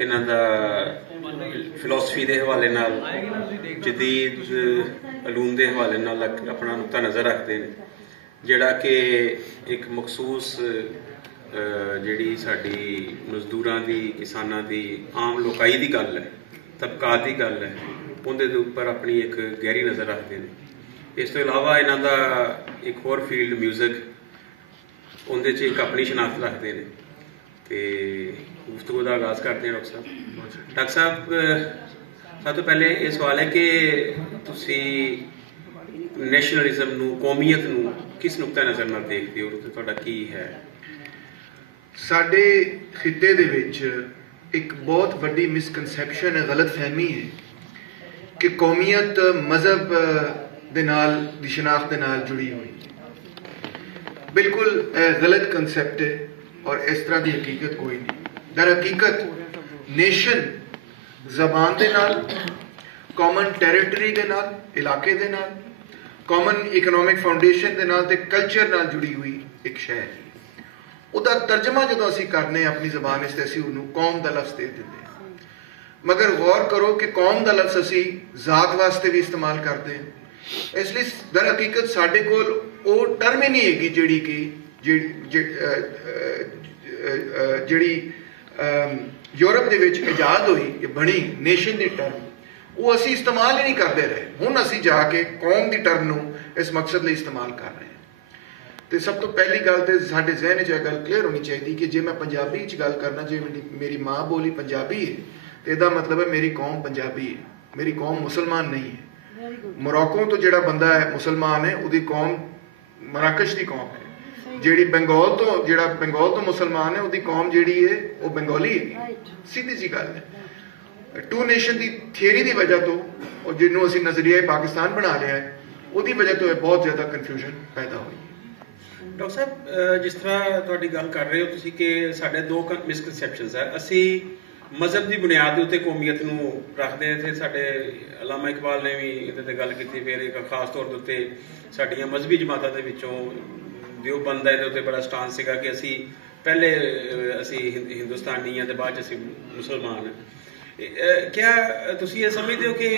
इन्हां दा फिलोसफी के हवाले नाल जदीद अलूम के हवाले नाल अपना नुक्ता नज़र रखते हैं, जिहड़ा कि एक मखसूस जिहड़ी साडी मजदूरां दी, किसानां दी, आम लोकाई दी गल है, तबकात की गल है, उहदे उपर अपनी एक गहरी नज़र रखते हैं। इस तो इलावा इन्हां दा एक होर फील्ड म्यूजिक, उहदे च एक अपनी शनाख्त रखते हैं। तो गुफ्तगू का आगाज़ करते हैं। डॉक्टर साहब, सब तो पहले ये सवाल है कि तुसी नैशनलिज्म नूं, कौमीयत नूं किस नुक्ता नज़र नाल देखते हो, तो तुहाडा की है? साडे खिते दे विच एक बहुत वड्डी मिसकनसैप्शन है, गलत फहमी है कि कौमीयत मजहब दे नाल दी शनाख्त दे नाल जुड़ी हुई। बिल्कुल गलत कंसैप्ट है और इस तरह की हकीकत कोई नहीं। दर हकीकत नेशन जबान दे नाल, कॉमन टैरेटरी दे नाल, इलाके दे नाल, कॉमन इकोनॉमिक फाउंडेशन दे नाल ते कल्चर नाल जुड़ी हुई एक शय है। उहदा तर्जमा जो असीं करने अपनी जबान इस असीं उहनूं कौम दा लफ्ज़ दे दिंदे हैं। मगर गौर करो कि कौम दा लफ्ज़ असीं जात वास्ते भी इस्तेमाल करते हैं। इसलिए दर हकीकत साडे कोल वो टर्म ही नहीं हैगी जिहड़ी कि जिहड़ी यूरोप दे विच इजाद हुई, बनी नेशन दी टर्म, वो असीं इस्तेमाल ही नहीं करते रहे। हुण असीं जाके कौम दी टर्म नूं इस मकसद लई इस्तेमाल कर रहे हैं। तो सब तो पहली गल तो साडे ज़हन च यह गल क्लीयर होनी चाहिए कि जे मैं पंजाबी च गल करना, जे मेरी माँ बोली पंजाबी है तो इसदा मतलब है मेरी कौम पंजाबी है, मेरी कौम मुसलमान नहीं है। मोरक्को तो जिहड़ा बंदा है मुसलमान है, उहदी कौम मराकश की कौम है। जिहड़ी बंगाल तो मुसलमान है, उहदी कौम जिहड़ी है वो बंगाली है। सीधी जी गल है। टू नेशन की थियरी की वजह तो और जिन्हों असीं नजरिया पाकिस्तान बना लिया है, उसकी वजह तो बहुत ज़्यादा कन्फ्यूजन पैदा हुई है। डॉक्टर साहब, जिस तरह तुहाडी गल कर रहे हो तुसीं कि साडे दो मिसकनसैप्शनस है। असीं मजहब की बुनियाद के उत्ते कौमीयत नूं रखते थे। साडे अलामा इकबाल ने भी इहदे ते गल कीती। फिर एक खास तौर के उत्ते साडियां मजहबी जमातां दे विचों देवबंद दा इहदे उत्ते बड़ा स्टांस सीगा कि असीं पहले असीं हिंदुस्तानी हैं ते बाद च असीं मुसलमान हैं। क्या तुसीं ये समझते हो कि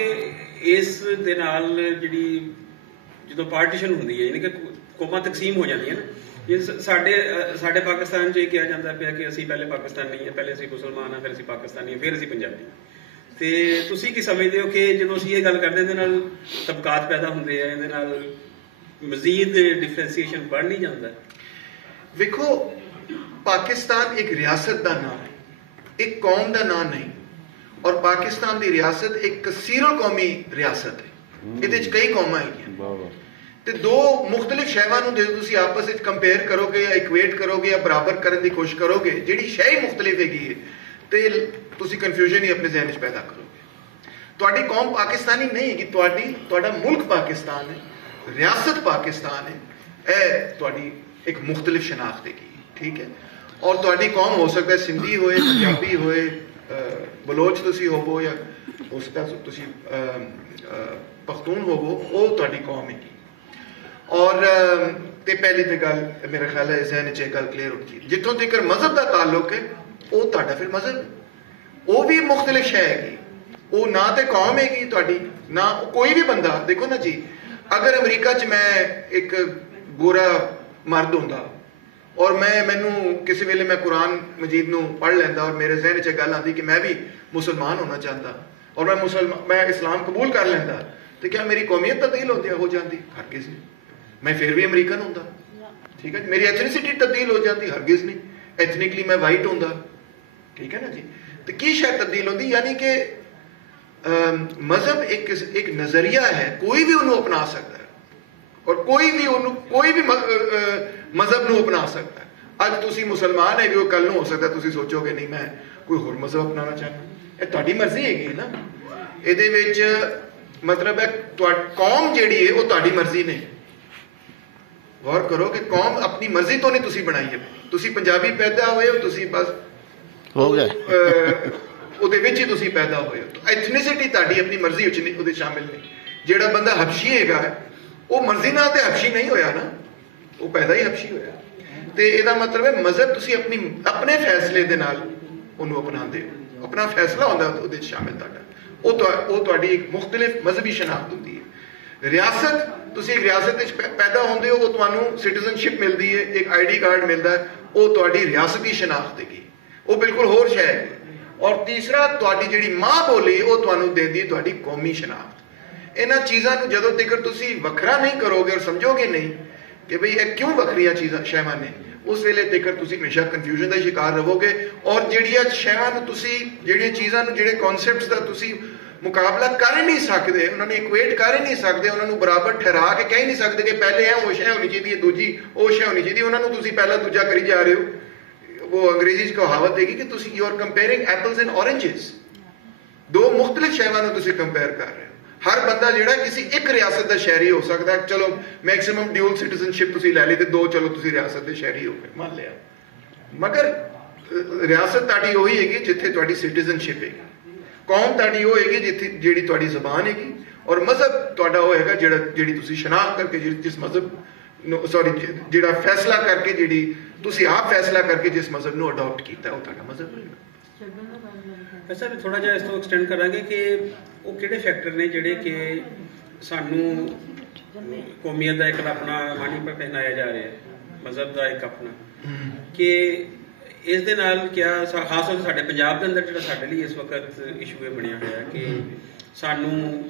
इस दे नाल जिहड़ी जो पार्टीशन होंदी है, यानी कि कौमां तकसीम हो जाती है ना, ये साडे पाकिस्तान च कहा जाता पिया कि असीं पहले पाकिस्तानी हैं, पहले असीं मुसलमान हैं, फिर असीं पाकिस्तानी हैं, फिर असीं पंजाबी। तो तुसीं की समझते हो कि जो असीं ये गल करते हैं, इहदे नाल तबकात पैदा होंदे हैं, इहदे नाल मजीद डिफरेंसीएशन बढ़ नहीं जाता? देखो, पाकिस्तान एक रियासत का नाम है, एक कौम का नाम नहीं। और पाकिस्तान की रियासत एक कसीरुल कौमी रियासत है। इहदे च कई कौमां हैगियां ते दो मुख्तलिफ शैवां नूं जो तुसीं आपस विच कंपेयर करोगे या इक्वेट करोगे या बराबर करने की कोशिश करोगे, जिहड़ी शै ही मुख्तलिफ हैगी है ते तुसीं कन्फ्यूजन ही अपने जहन च पैदा करोगे। तुहाडी कौम पाकिस्तानी नहीं हैगी, तुहाडा मुल्क पाकिस्तान है, रियासत पाकिस्तान है। यह तुहाडी एक मुख्तलिफ शनाख्त हैगी, ठीक है। और तुहाडी कौम हो सकता है सिंधी होए, पंजाबी होए, बलोच तुसीं होवो, या हो सकता तुसीं पख्तून होवो, वो तुहाडी कौम हैगी। और ते पहली तो गल मेरा ख्याल है जहन च गल क्लीयर होगी। जितों तक मजहब का ताल्लुक है, वो तुहाडा फिर मजहब वो भी मुख्तलिफ शै हैगी। वो ना तो कौम हैगी तुहाडी, ना कोई भी बंदा। देखो ना जी, अगर अमरीका च मैं एक गोरा मर्द होंदा और मैनू किसी वेले मैं कुरान मजीद नूं पढ़ लैंदा और मेरे जहन च गल आती कि मैं भी मुसलमान होना चाहता और मैं इस्लाम कबूल कर लैंदा, तो क्या मेरी कौमियत तब्दील हो जाती? हरगिज़ नहीं। मैं फिर भी अमरीकन होंदा, ठीक है। मेरी एथनिसिटी तब्दील हो जाती? हरगिज़ नहीं। एथनिकली मैं वाइट होंदा, ठीक है ना जी। तो की शायद तब्दील होती? यानी कि मजहब एक नजरिया है, कोई भी उन्होंने अपना सकता है और कोई भी मजहब नूं अपना सकता है। अज तुसीं मुसलमान है, वो कल नूं हो सकता है तुसीं सोचोगे नहीं मैं कोई होर मजहब अपनाना चाहता। ये तुहाडी मर्जी हैगी ना। इहदे विच मतलब है कौम जिहड़ी है वो तुहाडी मर्जी नहीं। गौर करो कि कौम अपनी मर्जी तो नहीं तुसीं बनाई है। तुसीं पंजाबी पैदा हुए हो, तुसीं बस हो गए ਉਹਦੇ ਵਿੱਚ ਹੀ ਤੁਸੀਂ ਪੈਦਾ ਹੋਏ ਹੋ। ਐਥਨੀਸਿਟੀ ਤੁਹਾਡੀ ਆਪਣੀ ਮਰਜ਼ੀ ਵਿੱਚ ਨਹੀਂ ਉਹਦੇ ਸ਼ਾਮਿਲ ਨਹੀਂ। ਜਿਹੜਾ ਬੰਦਾ ਹਬਸ਼ੀ ਹੈਗਾ ਉਹ ਮਰਜ਼ੀ ਨਾਲ ਤੇ ਹਬਸ਼ੀ ਨਹੀਂ ਹੋਇਆ ਨਾ, ਉਹ ਪੈਦਾ ਹੀ ਹਬਸ਼ੀ ਹੋਇਆ। ਤੇ ਇਹਦਾ ਮਤਲਬ ਹੈ ਮਜ਼ਹਬ ਤੁਸੀਂ ਆਪਣੇ ਫੈਸਲੇ ਦੇ ਨਾਲ ਉਹਨੂੰ ਅਪਣਾਉਂਦੇ ਹੋ। अपना फैसला होंदा ਉਹਦੇ ਚ ਸ਼ਾਮਿਲ ਤੁਹਾਡਾ ਉਹ ਤੁਹਾਡੀ ਇੱਕ ਮੁxtਲਿਫ ਮਜ਼ਹਬੀ ਸ਼ਨਾਖਤ ਹੁੰਦੀ ਹੈ ਰਿਆਸਤ ਤੁਸੀਂ ਇੱਕ ਰਿਆਸਤ ਵਿੱਚ ਪੈਦਾ ਹੁੰਦੇ ਹੋ ਉਹ ਤੁਹਾਨੂੰ ਸਿਟੀਜ਼ਨਸ਼ਿਪ ਮਿਲਦੀ ਹੈ ਇੱਕ ਆਈਡੀ ਕਾਰਡ ਮਿਲਦਾ ਹੈ ਉਹ ਤੁਹਾਡੀ ਰਿਆਸਤੀ ਸ਼ਨਾਖਤ ਹੈਗੀ ਉਹ ਬਿਲਕੁਲ ਹੋਰ ਸ਼ੈ ਹੈ ਔਰ ਤੀਸਰਾ ਤੁਹਾਡੀ ਜਿਹੜੀ ਮਾਂ ਬੋਲੀ ਉਹ ਤੁਹਾਨੂੰ ਦਿੰਦੀ ਤੁਹਾਡੀ ਕੌਮੀ ਸ਼ਨਾਖਤ ਇਹਨਾਂ ਚੀਜ਼ਾਂ ਨੂੰ ਜਦੋਂ ਤੱਕ ਤੁਸੀਂ ਵੱਖਰਾ ਨਹੀਂ ਕਰੋਗੇ ਔਰ ਸਮਝੋਗੇ ਨਹੀਂ ਕਿ ਭਈ ਇਹ ਕਿਉਂ ਵੱਖਰੀਆਂ ਚੀਜ਼ਾਂ ਸ਼ੈਵਾਂ ਨੇ ਉਸ ਵੇਲੇ ਤੱਕ ਤੁਸੀਂ ਹਮੇਸ਼ਾ ਕਨਫਿਊਜ਼ਨ ਦਾ ਸ਼ਿਕਾਰ ਰਹੋਗੇ ਔਰ ਜਿਹੜੀਆਂ ਸ਼ੈਵਾਂ ਨੂੰ ਤੁਸੀਂ ਜਿਹੜੀਆਂ ਚੀਜ਼ਾਂ ਨੂੰ ਜਿਹੜੇ ਕਨਸੈਪਟਸ ਦਾ ਤੁਸੀਂ ਮੁਕਾਬਲਾ ਕਰ ਹੀ ਨਹੀਂ ਸਕਦੇ ਉਹਨਾਂ ਨੂੰ ਇਕੁਏਟ ਕਰ ਹੀ ਨਹੀਂ ਸਕਦੇ ਉਹਨਾਂ ਨੂੰ ਬਰਾਬਰ ਠਹਿਰਾ ਕੇ ਕਹਿ ਹੀ ਨਹੀਂ ਸਕਦੇ ਕਿ ਪਹਿਲੇ ਇਹ ਉਹ ਸ਼ੈ ਹੋਣੀ ਚਾਹੀਦੀ ਹੈ ਦੂਜੀ ਉਹ ਸ਼ੈ ਹੋਣੀ ਚਾਹੀਦੀ ਉਹਨਾਂ ਨੂੰ ਤੁਸੀਂ ਪਹਿਲਾ ਦੂਜਾ ਕਰੀ ਜਾ ਰਹੇ ਹੋ ਉਹ ਅੰਗਰੇਜ਼ੀ 'ਚ ਕਹਾਵਤ ਹੈਗੀ ਕਿ ਤੁਸੀਂ ਯੂ ਆਰ ਕੰਪੇਅਰਿੰਗ ਐਪਲਸ ਐਂਡ ਔਰੇਂਜਸ ਦੋ ਮੁxtਲਿਫ ਸ਼ੈਵਾਂ ਨੂੰ ਤੁਸੀਂ ਕੰਪੇਅਰ ਕਰ ਰਹੇ ਹੋ ਹਰ ਬੰਦਾ ਜਿਹੜਾ ਕਿਸੇ ਇੱਕ ਰਿਆਸਤ ਦਾ ਸ਼ਹਿਰੀ ਹੋ ਸਕਦਾ ਚਲੋ ਮੈਕਸਿਮਮ ਡਿਊਲ ਸਿਟੀਜ਼ਨਸ਼ਿਪ ਤੁਸੀਂ ਲੈ ਲਈ ਤੇ ਦੋ ਚਲੋ ਤੁਸੀਂ ਰਿਆਸਤ ਦੇ ਸ਼ਹਿਰੀ ਹੋ ਗਏ ਮੰਨ ਲਿਆ ਮਗਰ ਰਿਆਸਤ ਤੁਹਾਡੀ ਉਹੀ ਹੈਗੀ ਜਿੱਥੇ ਤੁਹਾਡੀ ਸਿਟੀਜ਼ਨਸ਼ਿਪ ਹੈਗੀ ਕੌਮ ਤੁਹਾਡੀ ਉਹ ਹੈਗੀ ਜਿੱਥੇ ਜਿਹੜੀ ਤੁਹਾਡੀ ਜ਼ਬਾਨ ਹੈਗੀ ਔਰ ਮਜ਼ਹਬ ਤੁਹਾਡਾ ਉਹ ਹੈਗਾ ਜਿਹੜੀ ਤੁਸੀਂ ਸ਼ਨਾਖਤ ਕਰਕੇ ਜਿਸ ਮਜ਼ਹਬ ਨੂੰ ਜਿਹੜਾ ਫੈਸਲਾ ਕਰਕੇ ਜਿਹੜੀ ਤੁਸੀਂ ਆਪ ਫੈਸਲਾ ਕਰਕੇ ਜਿਸ ਮਜ਼ਹਬ ਨੂੰ ਅਡਾਪਟ ਕੀਤਾ ਉਹ ਤੁਹਾਡਾ ਮਜ਼ਹਬ ਹੋਏਗਾ ਸਰ ਥੋੜਾ ਜਿਹਾ ਇਸ ਤੋਂ ਐਕਸਟੈਂਡ ਕਰਾਂਗੇ ਕਿ ਉਹ ਕਿਹੜੇ ਫੈਕਟਰ ਨੇ ਜਿਹੜੇ ਕਿ ਸਾਨੂੰ ਕੌਮੀਅਤ ਦਾ ਇੱਕ ਆਪਣਾ ਮਾਣੀ ਪਰ ਪਹਿਨਾਇਆ ਜਾ ਰਿਹਾ ਹੈ ਮਜ਼ਹਬ ਦਾ ਇੱਕ ਆਪਣਾ ਕਿ ਇਸ ਦੇ ਨਾਲ ਕਿਆ ਖਾਸ ਤੌਰ ਤੇ ਸਾਡੇ ਪੰਜਾਬ ਦੇ ਅੰਦਰ ਜਿਹੜਾ ਸਾਡੇ ਲਈ ਇਸ ਵਕਤ ਇਸ਼ੂ ਇਹ ਬਣਿਆ ਹੋਇਆ ਕਿ ਸਾਨੂੰ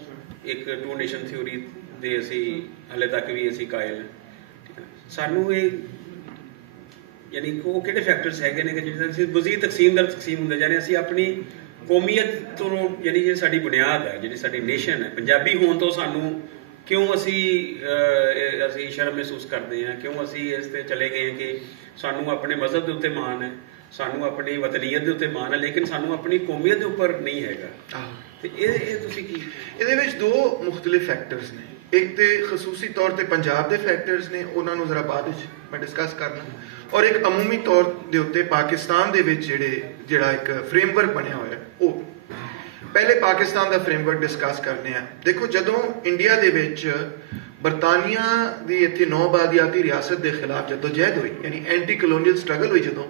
ਇੱਕ ਟੂ ਨੇਸ਼ਨ ਥਿਊਰੀ ਦੇ ਅਸੀਂ ਹਾਲੇ ਤੱਕ ਵੀ ਅਸੀਂ ਕਾਇਲ ਹਾਂ ਸਾਨੂੰ ਇਹ ਯਾਨੀ ਉਹ ਕਿਹੜੇ ਫੈਕਟਰਸ ਹੈਗੇ ਨੇ ਕਿ ਜਿਹੜੇ ਅਸੀਂ ਮਜ਼ੀਦ ਤਕਸੀਮ ਦਰ ਤਕਸੀਮ ਹੁੰਦੇ ਜਾ ਰਹੇ ਅਸੀਂ ਆਪਣੀ ਕੌਮੀਅਤ ਤੋਂ ਯਾਨੀ ਜਿਹੜੀ ਸਾਡੀ ਬੁਨਿਆਦ ਹੈ ਜਿਹੜੀ ਸਾਡੀ ਨੇਸ਼ਨ ਹੈ ਪੰਜਾਬੀ ਹੋਣ ਤੋਂ ਸਾਨੂੰ ਕਿਉਂ ਅਸੀਂ ਸ਼ਰਮ ਮਹਿਸੂਸ ਕਰਦੇ ਹਾਂ ਕਿਉਂ ਅਸੀਂ ਇਸ ਤੇ ਚਲੇ ਗਏ ਕਿ ਸਾਨੂੰ ਆਪਣੇ ਮਜ਼ਹਬ ਦੇ ਉੱਤੇ ਮਾਣ ਹੈ ਸਾਨੂੰ ਆਪਣੀ ਵਤਨੀਅਤ ਦੇ ਉੱਤੇ ਮਾਣ ਹੈ ਲੇਕਿਨ ਸਾਨੂੰ ਆਪਣੀ ਕੌਮੀਅਤ ਦੇ ਉੱਪਰ ਨਹੀਂ ਹੈਗਾ ਤੇ ਇਹ ਤੁਸੀਂ ਕੀ ਇਹਦੇ ਵਿੱਚ ਦੋ ਮੁxtਲਿਫ ਫੈਕਟਰਸ ਨੇ ਇੱਕ ਤੇ ਖਸੂਸੀ ਤੌਰ ਤੇ ਪੰਜਾਬ ਦੇ ਫੈਕਟਰਸ ਨੇ ਉਹਨਾਂ ਨੂੰ ਜ਼ਰਾ ਬਾਅਦ ਵਿੱਚ ਮੈਂ ਡਿਸਕਸ ਕਰਨਾ ਔਰ ਇੱਕ ਅਮੂਮੀ ਤੌਰ ਦੇ ਉੱਤੇ ਪਾਕਿਸਤਾਨ ਦੇ ਵਿੱਚ ਜਿਹੜਾ ਇੱਕ ਫਰੇਮਵਰਕ ਬਣਿਆ ਹੋਇਆ ਉਹ ਪਹਿਲੇ ਪਾਕਿਸਤਾਨ ਦਾ ਫਰੇਮਵਰਕ ਡਿਸਕਸ ਕਰਨੇ ਆ ਦੇਖੋ ਜਦੋਂ ਇੰਡੀਆ ਦੇ ਵਿੱਚ ਬਰਤਾਨੀਆ ਦੀ ਇੱਥੇ ਨੌਬਾਦੀਆਤੀ ਰਿਆਸਤ ਦੇ ਖਿਲਾਫ ਜਦੋਜਹਿਦ ਹੋਈ ਯਾਨੀ ਐਂਟੀ ਕਲੋਨੀਅਲ ਸਟਰਗਲ ਹੋਈ ਜਦੋਂ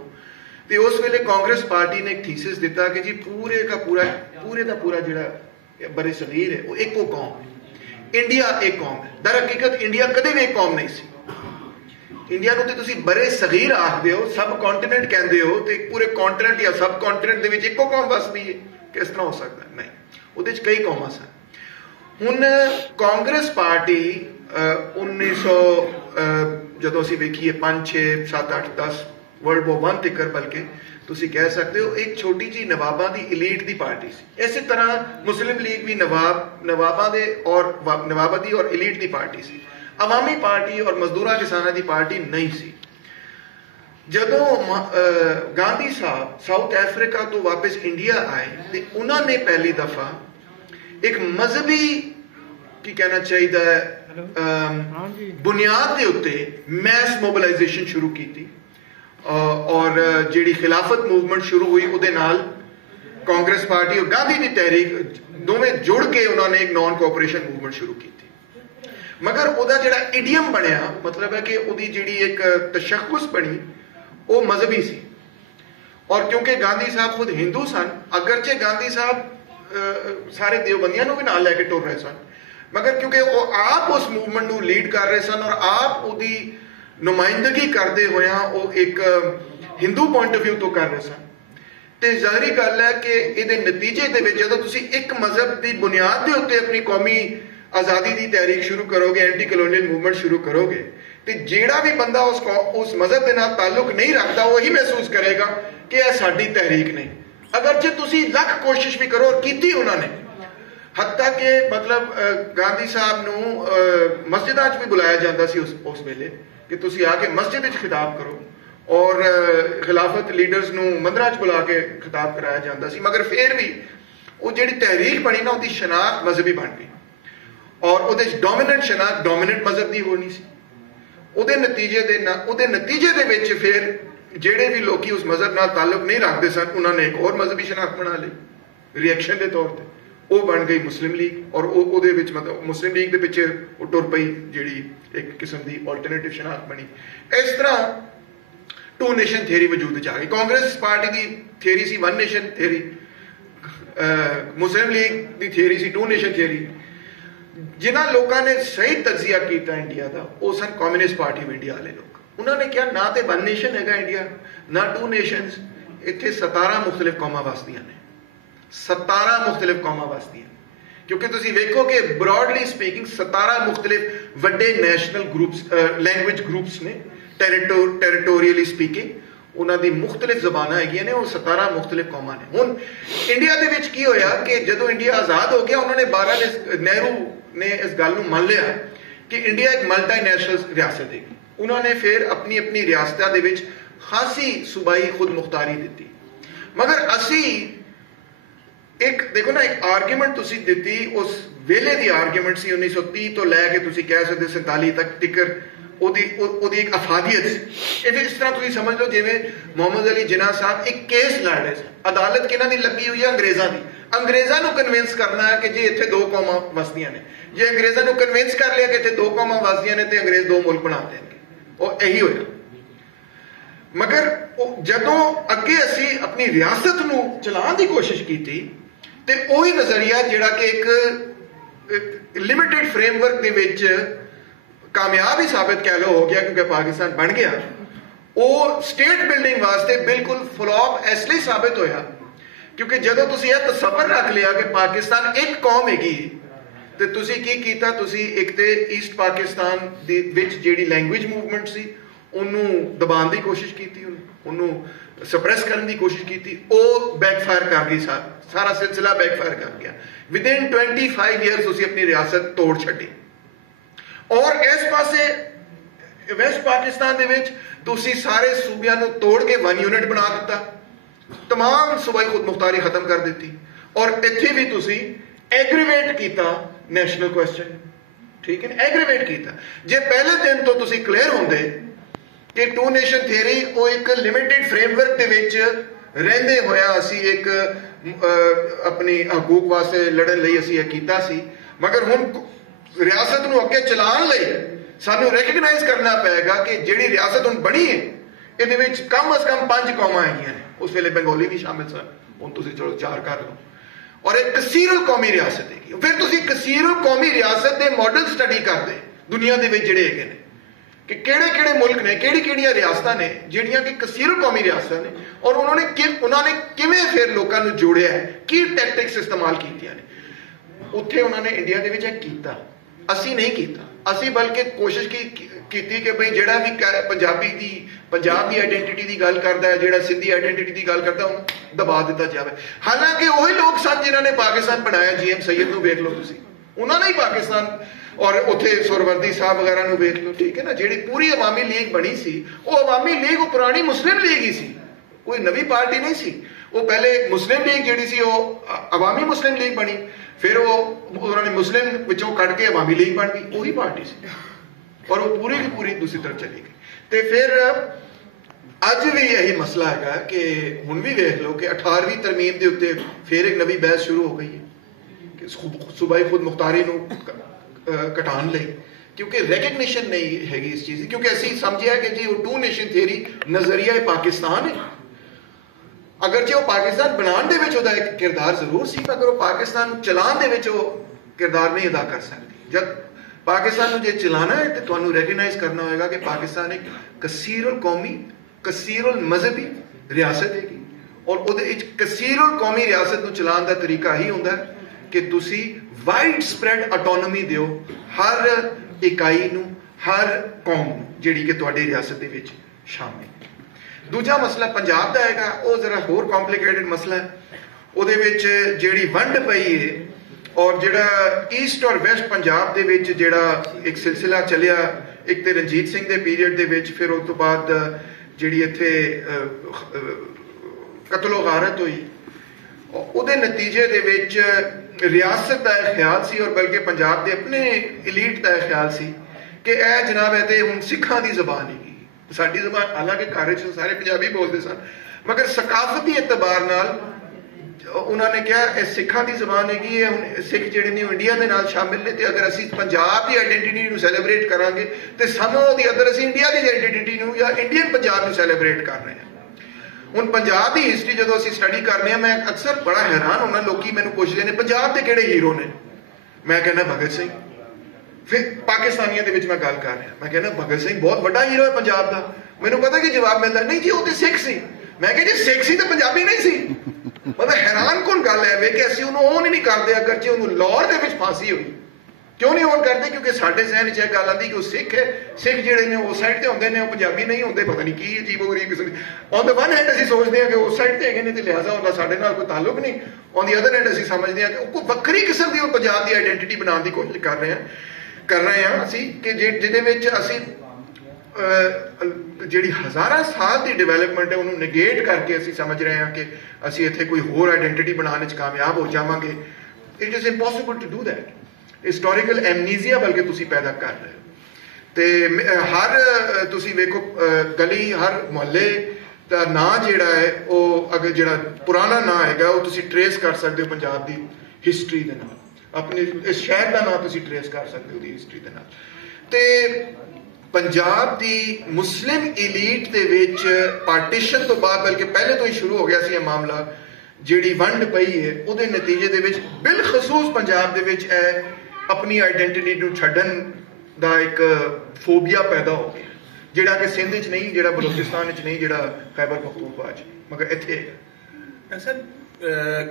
ਤੇ ਉਸ ਵੇਲੇ ਕਾਂਗਰਸ ਪਾਰਟੀ ਨੇ ਇੱਕ ਥੀਸਿਸ ਦਿੱਤਾ ਕਿ ਜੀ ਪੂਰੇ ਦਾ ਪੂਰਾ ਜਿਹੜਾ ਬਰੇ ਸਗੀਰ ਹੈ ਉਹ ਇੱਕੋ ਕੌਮ ਇੰਡੀਆ ਇੱਕ ਕੌਮ ਹੈ ਦਰ ਹਕੀਕਤ ਇੰਡੀਆ ਕਦੇ ਵੀ ਇੱਕ ਕੌਮ ਨਹੀਂ ਸੀ ਇੰਡੀਆ ਨੂੰ ਤੇ ਤੁਸੀਂ ਬਰੇ ਸਗੀਰ ਆਖਦੇ ਹੋ ਸਬ ਕੰਟੀਨੈਂਟ ਕਹਿੰਦੇ ਹੋ ਤੇ ਪੂਰੇ ਕੰਟੀਨੈਂਟ ਜਾਂ ਸਬ ਕੰਟੀਨੈਂਟ ਦੇ ਵਿੱਚ ਇੱਕੋ ਕੌਮ ਵਸਦੀ ਹੈ ਕਿਸ ਤਰ੍ਹਾਂ ਹੋ ਸਕਦਾ ਨਹੀਂ ਉਹਦੇ 'ਚ ਕਈ ਕੌਮਾਂ ਸਨ ਹੁਣ ਕਾਂਗਰਸ ਪਾਰਟੀ 1900 ਜਦੋਂ ਅਸੀਂ ਵੇਖੀਏ 5 6 7 8 10 ਵਰਲਡ ਵਾਰ 1 ਤੱਕ ਬਲਕਿ ਤੁਸੀਂ ਕਹਿ ਸਕਦੇ ਹੋ ਇੱਕ ਛੋਟੀ ਜੀ ਨਵਾਬਾਂ ਦੀ ਇਲੀਟ ਦੀ ਪਾਰਟੀ ਸੀ ਇਸੇ ਤਰ੍ਹਾਂ ਮੁਸਲਿਮ ਲੀਗ ਵੀ ਨਵਾਬਾਂ ਦੇ ਔਰ ਨਵਾਬਾਂ ਔਰ ਇਲੀਟ ਦੀ ਪਾਰਟੀ ਸੀ ਅਵਾਮੀ ਪਾਰਟੀ ਔਰ ਮਜ਼ਦੂਰਾਂ ਕਿਸਾਨਾਂ ਦੀ ਪਾਰਟੀ ਨਹੀਂ ਸੀ ਜਦੋਂ ਗਾਂਧੀ ਸਾਹਿਬ ਸਾਊਥ ਅਫਰੀਕਾ ਤੋਂ ਵਾਪਸ ਇੰਡੀਆ ਆਏ ਤੇ ਉਹਨਾਂ ਨੇ ਪਹਿਲੀ ਦਫਾ ਇੱਕ ਮਜ਼ਹਬੀ ਕੀ ਕਹਿਣਾ ਚਾਹੀਦਾ ਹੈ ਬੁਨਿਆਦ ਦੇ ਉੱਤੇ ਮੈਸ ਮੋਬਿਲਾਈਜੇਸ਼ਨ ਸ਼ੁਰੂ ਕੀਤੀ ਔਰ ਜਿਹੜੀ ਖਿਲਾਫਤ ਮੂਵਮੈਂਟ ਸ਼ੁਰੂ ਹੋਈ ਉਹਦੇ ਨਾਲ ਕਾਂਗਰਸ ਪਾਰਟੀ ਔਰ ਗਾਂਧੀ ਦੀ ਤਹਿਰੀਕ ਦੋਵੇਂ ਜੁੜ ਕੇ ਉਹਨਾਂ ਨੇ ਇੱਕ ਨਾਨ ਕੋਆਪਰੇਸ਼ਨ ਮੂਵਮੈਂਟ ਸ਼ੁਰੂ ਕੀਤੀ ਮਗਰ ਉਹਦਾ ਜਿਹੜਾ ਇਡੀਅਮ ਬਣਿਆ ਮਤਲਬ ਹੈ ਕਿ ਉਹਦੀ ਜਿਹੜੀ ਇੱਕ ਤਸ਼ੱਖੁਸ ਬਣੀ ਉਹ ਮਜ਼ਹਬੀ ਸੀ ਔਰ ਕਿਉਂਕਿ ਗਾਂਧੀ ਸਾਹਿਬ ਖੁਦ ਹਿੰਦੂ ਸਨ ਅਗਰਚੇ ਗਾਂਧੀ ਸਾਹਿਬ ਸਾਰੇ ਦੇਵਬੰਦੀਆਂ ਨੂੰ ਵੀ ਨਾਲ ਲੈ ਕੇ ਟੁਰ ਰਹੇ ਸਨ ਮਗਰ ਕਿਉਂਕਿ ਉਹ ਆਪ ਉਸ ਮੂਵਮੈਂਟ ਨੂੰ ਲੀਡ ਕਰ ਰਹੇ ਸਨ ਔਰ ਆਪ ਉਹਦੀ ਨੁਮਾਇੰਦਗੀ ਕਰਦੇ ਹੋਇਆਂ ਉਹ ਇੱਕ ਹਿੰਦੂ ਪੁਆਇੰਟ ਆਫ ਵਿਊ ਤੋਂ ਕਰ ਰਹੇ ਸਨ ਤੇ ਜ਼ਾਹਰੀ ਗੱਲ ਹੈ ਕਿ ਇਹਦੇ ਨਤੀਜੇ ਦੇ ਵਿੱਚ ਜਦੋਂ ਤੁਸੀਂ ਇੱਕ ਮਜ਼ਹਬ ਦੀ ਬੁਨਿਆਦ ਦੇ ਉੱਤੇ ਆਪਣੀ ਕੌਮੀ ਆਜ਼ਾਦੀ ਦੀ ਤਹਿਰੀਕ ਸ਼ੁਰੂ ਕਰੋਗੇ ਐਂਟੀ ਕਲੋਨੀਅਲ ਮੂਵਮੈਂਟ ਸ਼ੁਰੂ ਕਰੋਗੇ ਤੇ ਜਿਹੜਾ ਵੀ ਬੰਦਾ ਉਸ ਮਜ਼ਹਬ ਦੇ ਨਾਲ ਤਾਲੁਕ ਨਹੀਂ ਰੱਖਦਾ ਉਹ ਇਹੀ ਮਹਿਸੂਸ ਕਰੇਗਾ ਕਿ ਇਹ ਸਾਡੀ ਤਹਿਰੀਕ ਨਹੀਂ ਅਗਰ ਜੇ ਤੁਸੀਂ ਲੱਖ ਕੋਸ਼ਿਸ਼ ਵੀ ਕਰੋ ਕੀਤੀ ਉਹਨਾਂ ਨੇ ਹੱਤਾ ਕਿ ਮਤਲਬ ਗਾਂਧੀ ਸਾਹਿਬ ਨੂੰ ਮਸਜਿਦਾਂ 'ਚ ਵੀ ਬੁਲਾਇਆ ਜਾਂਦਾ ਸੀ ਉਸ ਵੇਲੇ ਕਿ ਤੁਸੀਂ ਆ ਕੇ ਮਸਜਿਦ ਵਿੱਚ ਖਿਤਾਬ ਕਰੋ ਔਰ ਖਿਲਾਫਤ ਲੀਡਰਸ ਨੂੰ ਮੰਦਰਾਂ 'ਚ ਬੁਲਾ ਕੇ ਖਿਤਾਬ ਕਰਾਇਆ ਜਾਂਦਾ ਸੀ ਮਗਰ ਫਿਰ ਵੀ ਉਹ ਜਿਹੜੀ ਤਹਿਰੀਕ ਬਣੀ ਨਾ ਉਹਦੀ ਸ਼ਨਾਖਤ ਮਜ਼ਹਬੀ ਬਣ ਗਈ ਔਰ ਉਹਦੇ 'ਚ ਡੋਮੀਨੈਂਟ ਸ਼ਨਾਖਤ ਡੋਮੀਨੈਂਟ ਮਜ਼ਹਬ ਦੀ ਹੋਣੀ ਸੀ ਉਹਦੇ ਨਤੀਜੇ ਦੇ ਵਿੱਚ ਫਿਰ ਜਿਹੜੇ ਵੀ ਲੋਕੀ ਉਸ ਮਜ਼ਹਬ ਨਾਲ ਤਾਲੁਕ ਨਹੀਂ ਰੱਖਦੇ ਸਨ ਉਹਨਾਂ ਨੇ ਇੱਕ ਹੋਰ ਮਜ਼ਹਬੀ ਸ਼ਨਾਖਤ ਬਣਾ ਲਈ ਰਿਐਕਸ਼ਨ ਦੇ ਤੌਰ ਤੇ ਉਹ ਬਣ ਗਈ ਮੁਸਲਿਮ ਲੀਗ ਔਰ ਉਹਦੇ ਵਿੱਚ ਮਤਲਬ ਮੁਸਲਿਮ ਲੀਗ ਦੇ ਪਿੱਛੇ ਉਹ ਟੁਰ ਪਈ ਜਿਹੜੀ ਇੱਕ ਕਿਸਮ ਦੀ ਆਲਟਰਨੇਟਿਵ ਸ਼ਨਾਖਤ ਬਣੀ ਇਸ ਤਰ੍ਹਾਂ ਟੂ ਨੇਸ਼ਨ ਥਿਊਰੀ ਵਜੂਦ 'ਚ ਆ ਗਈ ਕਾਂਗਰਸ ਪਾਰਟੀ ਦੀ ਥਿਊਰੀ ਸੀ one nation theory Muslim League ਦੀ ਥਿਊਰੀ ਸੀ, ਟੂ ਨੇਸ਼ਨ ਥਿਊਰੀ, ਜਿਨ੍ਹਾਂ ਲੋਕਾਂ ਨੇ ਸਹੀ ਤਜਜ਼ੀਆ ਕੀਤਾ ਇੰਡੀਆ ਦਾ, ਉਹ ਸਨ ਕਮਿਊਨਿਸਟ ਪਾਰਟੀ ਆਫ ਇੰਡੀਆ ਵਾਲੇ ਲੋਕ। ਉਹਨਾਂ ਨੇ ਕਿਹਾ ਨਾ ਤੇ ਵਨ ਨੇਸ਼ਨ ਹੈਗਾ ਇੰਡੀਆ, ਨਾ ਟੂ ਨੇਸ਼ਨਸ, ਇੱਥੇ 17 ਮੁਖਤਲਿਫ ਕੌਮਾਂ ਵਸਦੀਆਂ ਨੇ, 17 ਮੁਖਤਲਿਫ ਕੌਮਾਂ ਵਸਦੀਆਂ। ਕਿਉਂਕਿ ਤੁਸੀਂ ਵੇਖੋ ਕਿ ਬ੍ਰੌਡਲੀ ਸਪੀਕਿੰਗ 17 ਮੁਖਤਲਿਫ ਵੱਡੇ ਨੈਸ਼ਨਲ ਗਰੁੱਪਸ, ਲੈਂਗੁਏਜ ਗਰੁੱਪਸ ਨੇ, ਟੈਰੀਟੋਰੀਅਲੀ ਸਪੀਕਿੰਗ ਉਹਨਾਂ ਦੀ ਮੁਖਤਲਿਫ ਜ਼ਬਾਨਾਂ ਹੈਗੀਆਂ ਨੇ, ਉਹ 17 ਮੁਖਤਲਿਫ ਕੌਮਾਂ ਨੇ। ਹੁਣ ਇੰਡੀਆ ਦੇ ਵਿੱਚ ਕੀ ਹੋਇਆ ਕਿ ਜਦੋਂ ਇੰਡੀਆ ਆਜ਼ਾਦ ਹੋ ਗਿਆ, ਉਹਨਾਂ ਨੇ ਨਹਿਰੂ ਨੇ ਇਸ ਗੱਲ ਨੂੰ ਮੰਨ ਲਿਆ ਕਿ ਇੰਡੀਆ ਇੱਕ ਮਲਟੀ ਨੈਸ਼ਨਲ ਰਿਆਸਤ ਹੈਗੀ। ਉਹਨਾਂ ਨੇ ਫਿਰ ਆਪਣੀ ਆਪਣੀ ਰਿਆਸਤਾਂ ਦੇ ਵਿੱਚ ਖਾਸੀ ਸੂਬਾਈ ਖੁਦ ਮੁਖਤਾਰੀ ਦਿੱਤੀ। ਮਗਰ ਅਸੀਂ ਇੱਕ ਦੇਖੋ ਨਾ, ਇੱਕ ਆਰਗੂਮੈਂਟ ਤੁਸੀਂ ਦਿੱਤੀ, ਉਸ ਵੇਲੇ ਦੀ ਆਰਗੂਮੈਂਟ ਸੀ 1930 ਤੋਂ ਲੈ ਕੇ ਤੁਸੀਂ ਕਹਿ ਸਕਦੇ 47 ਤੱਕ ਟਿਕਰ ਉਹਦੀ ਇੱਕ ਅਫਾਦੀਅਤ ਸੀ। ਇਹ ਇਸ ਤਰ੍ਹਾਂ ਤੁਸੀਂ ਸਮਝ ਲਓ ਜਿਵੇਂ ਮੁਹੰਮਦ ਅਲੀ ਜਿਨਾਹ ਸਾਹਿਬ ਇੱਕ ਕੇਸ ਲੜ ਰਹੇ ਸੀ, ਅਦਾਲਤ ਕਿਹਨਾਂ ਦੀ ਲੱਗੀ ਹੋਈ ਹੈ? ਅੰਗਰੇਜ਼ਾਂ ਦੀ। ਅੰਗਰੇਜ਼ਾਂ ਨੂੰ ਕਨਵਿੰਸ ਕਰਨਾ ਹੈ ਕਿ ਜੇ ਇੱਥੇ 2 ਕੌਮਾਂ ਵਸਦੀਆਂ ਨੇ, ਜੇ ਅੰਗਰੇਜ਼ਾਂ ਨੂੰ ਕਨਵਿੰਸ ਕਰ ਲਿਆ ਕਿ ਇੱਥੇ 2 ਕੌਮਾਂ ਵਸਦੀਆਂ ਨੇ ਤੇ ਅੰਗਰੇਜ਼ 2 ਮੁਲਕ ਬਣਾ ਦੇਣਗੇ। ਉਹ ਇਹੀ ਹੋਇਆ। ਮਗਰ ਜਦੋਂ ਅੱਗੇ ਅਸੀਂ ਆਪਣੀ ਰਿਆਸਤ ਨੂੰ ਚਲਾਉਣ ਦੀ ਕੋਸ਼ਿਸ਼ ਕੀਤੀ ਤੇ ਉਹੀ ਨਜ਼ਰੀਆ ਜਿਹੜਾ ਕਿ ਇੱਕ ਲਿਮਿਟਿਡ ਫਰੇਮਵਰਕ ਦੇ ਵਿੱਚ ਕਾਮਯਾਬ ਹੀ ਸਾਬਿਤ ਕਹਿ ਲਓ ਹੋ ਗਿਆ, ਕਿਉਂਕਿ ਪਾਕਿਸਤਾਨ ਬਣ ਗਿਆ, ਉਹ ਸਟੇਟ ਬਿਲਡਿੰਗ ਵਾਸਤੇ ਬਿਲਕੁਲ ਫਲॉप ਇਸ ਲਈ ਸਾਬਿਤ ਹੋਇਆ ਕਿਉਂਕਿ ਜਦੋਂ ਤੁਸੀਂ ਇਹ ਤਸੱਵਰ ਰੱਖ ਲਿਆ ਕਿ ਪਾਕਿਸਤਾਨ ਇੱਕ ਕੌਮ ਹੈਗੀ ਤੇ ਤੁਸੀਂ ਕੀ ਕੀਤਾ? ਤੁਸੀਂ ਇੱਕ ਤੇ ਈਸਟ ਪਾਕਿਸਤਾਨ ਦੇ ਵਿੱਚ ਜਿਹੜੀ ਲੈਂਗੁਏਜ ਮੂਵਮੈਂਟ ਸੀ ਉਹਨੂੰ ਦਬਾਉਣ ਦੀ ਕੋਸ਼ਿਸ਼ ਕੀਤੀ, ਉਹਨੂੰ ਸਪਰੈਸ ਕਰਨ ਦੀ ਕੋਸ਼ਿਸ਼ ਕੀਤੀ, ਉਹ ਬੈਕਫਾਇਰ ਕਰ ਗਈ। ਸਾਰਾ ਸਿਲਸਿਲਾ ਬੈਕਫਾਇਰ ਕਰ ਗਿਆ। ਵਿਦਿਨ 25 ਇਅਰਸ ਤੁਸੀਂ ਆਪਣੀ ਰਿਆਸਤ ਤੋੜ ਛੱਡੀ। ਔਰ ਇਸ ਪਾਸੇ ਵੈਸਟ ਪਾਕਿਸਤਾਨ ਦੇ ਵਿੱਚ ਤੁਸੀਂ ਸਾਰੇ ਸੂਬਿਆਂ ਨੂੰ ਤੋੜ ਕੇ 1 ਯੂਨਿਟ ਬਣਾ ਦਿੱਤਾ, तमाम सूबाई खुद मुख्तारी खत्म कर दी और इत्थे भी तुसी एग्रीवेट किया नैशनल क्वेश्चन, ठीक है, एग्रीवेट किया। जे पहले दिन तो तुसी क्लियर होंदे कि 2 नेशन थियरी वो एक लिमिटेड फ्रेमवर्क दे विच रहंदे होया असी एक अपनी हकूक वास्ते लड़न लई असी कीता सी, मगर हुण रियासत नूं अगे चलाउण लई सानू रिकग्नाइज करना पेगा कि जिहड़ी रियासत हुण बनी है ਇਹਦੇ ਵਿੱਚ ਕਮ ਅਜ਼ ਕਮ 5 ਕੌਮਾਂ ਹੈਗੀਆਂ ਨੇ। ਉਸ ਵੇਲੇ ਬੰਗਾਲੀ ਵੀ ਸ਼ਾਮਿਲ ਸਨ, ਹੁਣ ਤੁਸੀਂ ਚਲੋ 4 ਕਰ ਲਓ। ਔਰ ਇੱਕ ਕਸੀਰੁਲ ਕੌਮੀ ਰਿਆਸਤ ਹੈਗੀ। ਫਿਰ ਤੁਸੀਂ ਕਸੀਰੁਲ ਕੌਮੀ ਰਿਆਸਤ ਦੇ ਮਾਡਲ ਸਟੱਡੀ ਕਰਦੇ ਦੁਨੀਆ ਦੇ ਵਿੱਚ ਜਿਹੜੇ ਹੈਗੇ ਨੇ ਕਿ ਕਿਹੜੇ ਕਿਹੜੇ ਮੁਲਕ ਨੇ, ਕਿਹੜੀ ਕਿਹੜੀਆਂ ਰਿਆਸਤਾਂ ਨੇ ਜਿਹੜੀਆਂ ਕਿ ਕਸੀਰੁਲ ਕੌਮੀ ਰਿਆਸਤਾਂ ਨੇ, ਔਰ ਉਹਨਾਂ ਨੇ ਕਿਵੇਂ ਫਿਰ ਲੋਕਾਂ ਨੂੰ ਜੋੜਿਆ, ਕੀ ਟੈਕਟਿਕਸ ਇਸਤੇਮਾਲ ਕੀਤੀਆਂ ਨੇ। ਉੱਥੇ ਉਹਨਾਂ ਨੇ ਇੰਡੀਆ ਦੇ ਵਿੱਚ ਇਹ ਕੀਤਾ, ਅਸੀਂ ਨਹੀਂ ਕੀਤਾ। ਅਸੀਂ ਬਲਕਿ ਕੋਸ਼ਿਸ਼ ਕੀਤੀ ਕਿ ਬਈ ਜਿਹੜਾ ਵੀ ਪੰਜਾਬ ਦੀ ਆਇਡੈਂਟੀਟੀ ਦੀ ਗੱਲ ਕਰਦਾ ਹੈ, ਜਿਹੜਾ ਸਿੰਧੀ ਆਇਡੈਂਟੀਟੀ ਦੀ ਗੱਲ ਕਰਦਾ ਉਹਨੂੰ ਦਬਾ ਦਿੱਤਾ ਜਾਵੇ। ਹਾਲਾਂਕਿ ਉਹੀ ਲੋਕ ਸਨ ਜਿਨ੍ਹਾਂ ਨੇ ਪਾਕਿਸਤਾਨ ਬਣਾਇਆ। ਜੀ ਐਮ ਸੈਯਦ ਨੂੰ ਵੇਖ ਲਓ ਤੁਸੀਂ, ਉਹਨਾਂ ਨੇ ਹੀ ਪਾਕਿਸਤਾਨ, ਔਰ ਉੱਥੇ ਸੁਰਵਰਦੀ ਸਾਹਿਬ ਵਗੈਰਾ ਨੂੰ ਵੇਖ ਲਓ, ਠੀਕ ਹੈ ਨਾ। ਜਿਹੜੀ ਪੂਰੀ ਅਵਾਮੀ ਲੀਗ ਬਣੀ ਸੀ ਉਹ ਅਵਾਮੀ ਲੀਗ ਉਹ ਪੁਰਾਣੀ ਮੁਸਲਿਮ ਲੀਗ ਹੀ ਸੀ, ਕੋਈ ਨਵੀਂ ਪਾਰਟੀ ਨਹੀਂ ਸੀ। ਉਹ ਪਹਿਲੇ ਮੁਸਲਿਮ ਲੀਗ ਜਿਹੜੀ ਸੀ ਉਹ ਅਵਾਮੀ ਮੁਸਲਿਮ ਲੀਗ ਬਣੀ, ਫਿਰ ਉਹਨਾਂ ਨੇ ਮੁਸਲਿਮ ਵਿੱਚੋਂ ਕੱਢ ਕੇ ਅਵਾਮੀ ਲੀਗ ਬਣ ਗਈ, ਉਹੀ ਪਾਰਟੀ ਸੀ, ਔਰ ਉਹ ਪੂਰੀ ਦੀ ਪੂਰੀ ਦੂਸਰੀ ਤਰਫ ਚਲੀ ਗਈ। ਤੇ ਫਿਰ ਅੱਜ ਵੀ ਇਹੀ ਮਸਲਾ ਹੈਗਾ ਕਿ ਹੁਣ ਵੀ ਵੇਖ ਲਓ ਕਿ 18ਵੀਂ ਤਰਮੀਮ ਦੇ ਉੱਤੇ ਫਿਰ ਇੱਕ ਨਵੀਂ ਬਹਿਸ ਸ਼ੁਰੂ ਹੋ ਗਈ ਹੈ ਕਿ ਸੂਬਾਈ ਖੁਦ ਮੁਖਤਾਰੀ ਨੂੰ ਘਟਾਉਣ ਲਈ, ਕਿਉਂਕਿ ਰੈਕਗਨੀਸ਼ਨ ਨਹੀਂ ਹੈਗੀ ਇਸ ਚੀਜ਼ ਦੀ। ਕਿਉਂਕਿ ਅਸੀਂ ਸਮਝਿਆ ਕਿ ਜੀ ਉਹ 2 ਨੇਸ਼ਨ ਥਿਊਰੀ ਨਜ਼ਰੀਆ ਪਾਕਿਸਤਾਨ ਹੈ। ਅਗਰਚੇ ਉਹ ਪਾਕਿਸਤਾਨ ਬਣਾਉਣ ਦੇ ਵਿੱਚ ਉਹਦਾ ਇੱਕ ਕਿਰਦਾਰ ਜ਼ਰੂਰ ਸੀ, ਮਗਰ ਉਹ ਪਾਕਿਸਤਾਨ ਨੂੰ ਚਲਾਉਣ ਦੇ ਵਿੱਚ ਉਹ ਕਿਰਦਾਰ ਨਹੀਂ ਅਦਾ ਕਰ ਸਕਦੀ। ਜਦ ਪਾਕਿਸਤਾਨ ਨੂੰ ਜੇ ਚਲਾਉਣਾ ਹੈ ਤੇ ਤੁਹਾਨੂੰ ਰੈਕਗਨਾਈਜ਼ ਕਰਨਾ ਹੋਏਗਾ ਕਿ ਪਾਕਿਸਤਾਨ ਇੱਕ ਕਸੀਰੁਲ ਕੌਮੀ, ਕਸੀਰੁਲ ਮਜ਼ਹਬੀ ਰਿਆਸਤ ਹੈਗੀ, ਔਰ ਉਹਦੇ ਵਿੱਚ ਕਸੀਰੁਲ ਕੌਮੀ ਰਿਆਸਤ ਨੂੰ ਚਲਾਉਣ ਦਾ ਤਰੀਕਾ ਹੀ ਹੁੰਦਾ ਕਿ ਤੁਸੀਂ ਵਾਈਡ ਸਪਰੈਡ ਆਟੋਨੋਮੀ ਦਿਓ ਹਰ ਇਕਾਈ ਨੂੰ, ਹਰ ਕੌਮ ਨੂੰ ਜਿਹੜੀ ਕਿ ਤੁਹਾਡੀ ਰਿਆਸਤ ਦੇ ਵਿੱਚ ਸ਼ਾਮਿਲ। ਦੂਜਾ ਮਸਲਾ ਪੰਜਾਬ ਦਾ ਹੈਗਾ, ਉਹ ਜ਼ਰਾ ਹੋਰ ਕੰਪਲਿਕੇਟਡ ਮਸਲਾ ਹੈ। ਉਹਦੇ ਵਿੱਚ ਜਿਹੜੀ ਵੰਡ ਪਈ ਹੈ ਔਰ ਜਿਹੜਾ ਈਸਟ ਔਰ ਵੈਸਟ ਪੰਜਾਬ ਦੇ ਵਿੱਚ ਜਿਹੜਾ ਇੱਕ ਸਿਲਸਿਲਾ ਚੱਲਿਆ, ਇੱਕ ਤੇ ਰਣਜੀਤ ਸਿੰਘ ਦੇ ਪੀਰੀਅਡ ਦੇ ਵਿੱਚ, ਫਿਰ ਉਸ ਤੋਂ ਬਾਅਦ ਜਿਹੜੀ ਇੱਥੇ ਕਤਲੋ ਗਾਰਤ ਹੋਈ, ਉਹਦੇ ਨਤੀਜੇ ਦੇ ਵਿੱਚ ਰਿਆਸਤ ਦਾ ਇਹ ਖਿਆਲ ਸੀ, ਔਰ ਬਲਕਿ ਪੰਜਾਬ ਦੇ ਆਪਣੇ ਇਲੀਟ ਦਾ ਇਹ ਖਿਆਲ ਸੀ ਕਿ ਇਹ ਜਨਾਬ ਹੈ ਤੇ ਹੁਣ ਸਿੱਖਾਂ ਦੀ ਜ਼ਬਾਨ ਹੈਗੀ ਸਾਡੀ ਜ਼ਬਾਨ। ਹਾਲਾਂਕਿ ਘਰ ਵਿੱਚ ਸਾਰੇ ਪੰਜਾਬੀ ਬੋਲਦੇ ਸਨ, ਮਗਰ ਸਕਾਫਤੀ ਇਤਬਾਰ ਨਾਲ ਉਹਨਾਂ ਨੇ ਕਿਹਾ ਇਹ ਸਿੱਖਾਂ ਦੀ ਜ਼ਬਾਨ ਹੈਗੀ ਹੈ। ਹੁਣ ਸਿੱਖ ਜਿਹੜੇ ਨੇ ਇੰਡੀਆ ਦੇ ਨਾਲ ਸ਼ਾਮਿਲ ਨੇ, ਤੇ ਅਗਰ ਅਸੀਂ ਪੰਜਾਬ ਦੀ ਆਇਡੈਂਟੀਟੀ ਨੂੰ ਸੈਲੀਬ੍ਰੇਟ ਕਰਾਂਗੇ ਤੇ ਸਾਨੂੰ ਉਹਦੀ ਅਦਰ ਅਸੀਂ ਇੰਡੀਆ ਦੀ ਆਇਡੈਂਟੀਟੀ ਨੂੰ ਜਾਂ ਇੰਡੀਅਨ ਪੰਜਾਬ ਨੂੰ ਸੈਲੀਬ੍ਰੇਟ ਕਰ ਰਹੇ ਹਾਂ। ਹੁਣ ਪੰਜਾਬ ਦੀ ਹਿਸਟਰੀ ਜਦੋਂ ਅਸੀਂ ਸਟੱਡੀ ਕਰਨੇ ਆ, ਮੈਂ ਅਕਸਰ ਬੜਾ ਹੈਰਾਨ ਹੁੰਦਾ, ਲੋਕੀ ਮੈਨੂੰ ਪੁੱਛਦੇ ਨੇ ਪੰਜਾਬ ਦੇ ਕਿਹੜੇ ਹੀਰੋ ਨੇ, ਮੈਂ ਕਹਿੰਦਾ ਭਗਤ ਸਿੰਘ। ਫਿਰ ਪਾਕਿਸਤਾਨੀਆਂ ਦੇ ਵਿੱਚ ਮੈਂ ਗੱਲ ਕਰ ਰਿਹਾ, ਮੈਂ ਕਹਿੰਦਾ ਭਗਤ ਸਿੰਘ ਬਹੁਤ ਵੱਡਾ ਹੀਰੋ ਹੈ ਪੰਜਾਬ ਦਾ। ਮੈਨੂੰ ਪਤਾ ਕਿ ਜਵਾਬ ਮਿਲਦਾ ਨਹੀਂ ਜੀ ਉਹ ਤੇ ਸਿੱਖ ਸੀ। ਮੈਂ ਕਿਹਾ ਜੀ ਸਿੱਖ ਸੀ ਤਾਂ ਪੰਜਾਬੀ ਨਹੀਂ ਸੀ। ਮਤਲਬ ਹੈਰਾਨ ਕੌਣ ਗੱਲ ਹੈ ਵੇ ਕਿ ਅਸੀਂ ਉਹਨੂੰ ਔਨ ਹੀ ਨਹੀਂ ਕਰਦੇ, ਅਗਰ ਜੇ ਉਹਨੂੰ ਲਾਹੌਰ ਦੇ ਵਿੱਚ ਫਾਂਸੀ ਹੋਈ ਕਿਉਂ ਨਹੀਂ ਔਨ ਕਰਦੇ? ਕਿਉਂਕਿ ਸਾਡੇ ਜ਼ਹਿਨ 'ਚ ਇਹ ਗੱਲ ਆਉਂਦੀ ਕਿ ਉਹ ਸਿੱਖ ਹੈ, ਸਿੱਖ ਜਿਹੜੇ ਨੇ ਉਸ ਸਾਈਡ ਤੇ ਹੁੰਦੇ ਨੇ, ਉਹ ਪੰਜਾਬੀ ਨਹੀਂ ਹੁੰਦੇ। ਪਤਾ ਨਹੀਂ ਕੀ ਅਜੀਬੋ ਗਰੀਬ ਕਿਸਮ ਦੀ। ਔਨ ਦ ਵਨ ਹੈਂਡ ਅਸੀਂ ਸੋਚਦੇ ਹਾਂ ਕਿ ਉਸ ਸਾਈਡ ਤੇ ਹੈਗੇ ਨੇ ਤੇ ਲਿਹਾਜ਼ਾ ਉਹਦਾ ਸਾਡੇ ਨਾਲ ਕੋਈ ਤਾਲੁਕ ਨਹੀਂ। ਔਨ ਦੀ ਅਦਰ ਹੈਂਡ ਅਸੀਂ ਸਮਝਦੇ ਹਾਂ ਕਿ ਉਹ ਕੋਈ ਵੱਖਰੀ ਕਿਸਮ ਦੀ ਉਹ ਪੰਜਾਬ ਦੀ ਆਈਡੈਂਟੀਟੀ ਬਣਾਉਣ ਦੀ ਕੋਸ਼ਿਸ਼ ਕਰ ਰਹੇ ਹਾਂ ਅਸੀਂ, ਕਿ ਜਿਹਦੇ ਵਿੱਚ ਅਸੀਂ ਜਿਹੜੀ ਹਜ਼ਾਰਾਂ ਸਾਲ ਦੀ ਡਿਵੈਲਪਮੈਂਟ ਹੈ ਉਹਨੂੰ ਨੇਗੇਟ ਕਰਕੇ ਅਸੀਂ ਸਮਝ ਰਹੇ ਹਾਂ ਕਿ ਅਸੀਂ ਇੱਥੇ ਕੋਈ ਹੋਰ ਆਈਡੈਂਟੀਟੀ ਬਣਾਉਣ 'ਚ ਕਾਮਯਾਬ ਹੋ ਜਾਵਾਂਗੇ। It is impossible to do that. Historical amnesia ਬਲਕਿ ਤੁਸੀਂ ਪੈਦਾ ਕਰ ਰਹੇ ਹੋ। ਤੇ ਹਰ ਤੁਸੀਂ ਵੇਖੋ ਗਲੀ, ਹਰ ਮੁਹੱਲੇ ਦਾ ਨਾਂ ਜਿਹੜਾ ਹੈ ਉਹ ਅਗਰ ਜਿਹੜਾ ਪੁਰਾਣਾ ਨਾਂ ਹੈਗਾ ਉਹ ਤੁਸੀਂ ਟਰੇਸ ਕਰ ਸਕਦੇ ਹੋ ਪੰਜਾਬ ਦੀ ਹਿਸਟਰੀ ਦੇ ਨਾਲ। ਆਪਣੀ ਇਸ ਸ਼ਹਿਰ ਦਾ ਨਾਂ ਤੁਸੀਂ ਟਰੇਸ ਕਰ ਸਕਦੇ ਹੋ ਉਹਦੀ ਹਿਸਟਰੀ ਦੇ ਨਾਲ। ਤੇ ਪੰਜਾਬ ਦੀ ਮੁਸਲਿਮ ਇਲੀਟ ਦੇ ਵਿੱਚ ਪਾਰਟੀਸ਼ਨ ਤੋਂ ਬਾਅਦ, ਬਲਕਿ ਪਹਿਲੇ ਤੋਂ ਹੀ ਸ਼ੁਰੂ ਹੋ ਗਿਆ ਸੀ ਇਹ ਮਾਮਲਾ, ਜਿਹੜੀ ਵੰਡ ਪਈ ਹੈ ਉਹਦੇ ਨਤੀਜੇ ਦੇ ਵਿੱਚ ਬਿਲਖਸੂਸ ਪੰਜਾਬ ਦੇ ਵਿੱਚ ਆਪਣੀ ਆਈਡੈਂਟੀਟੀ ਨੂੰ ਛੱਡਣ ਦਾ ਇੱਕ ਫੋਬੀਆ ਪੈਦਾ ਹੋ ਗਿਆ, ਜਿਹੜਾ ਕਿ ਸਿੰਧ 'ਚ ਨਹੀਂ, ਜਿਹੜਾ ਬਲੋਚਿਸਤਾਨ 'ਚ ਨਹੀਂ, ਜਿਹੜਾ ਖੈਬਰ ਪਖਤੂਨਖਵਾ 'ਚ, ਮਗਰ ਇੱਥੇ ਸਰ